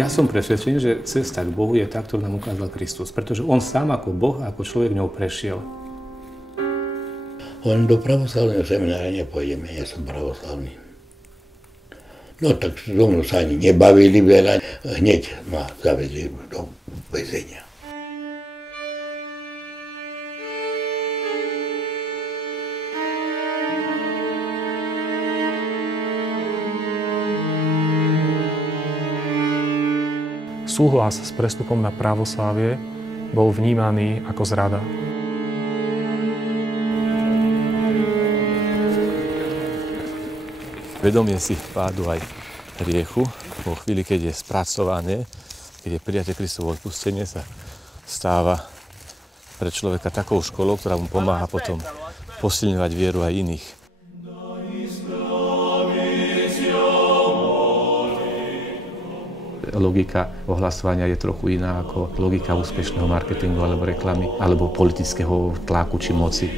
Ja som presvedčený, že cesta k Bohu je tá, ktorú nám ukázal Kristus, pretože on sám ako Boh a ako človek ňou prešiel. Len do pravoslavného seminára nepôjdeme, ja som pravoslavný. No tak so mnou sa ani nebavili veľa, hneď ma zavedli do väzenia. Súhlas s prestupom na pravoslávie bol vnímaný ako zrada. Vedomie si pádu aj hriechu, vo chvíli, keď je spracované, keď je prijaté Kristovo odpustenie, sa stáva pre človeka takou školou, ktorá mu pomáha potom posilňovať vieru aj iných. Logika ohlasovania je trochu iná ako logika úspešného marketingu alebo reklamy alebo politického tlaku či moci.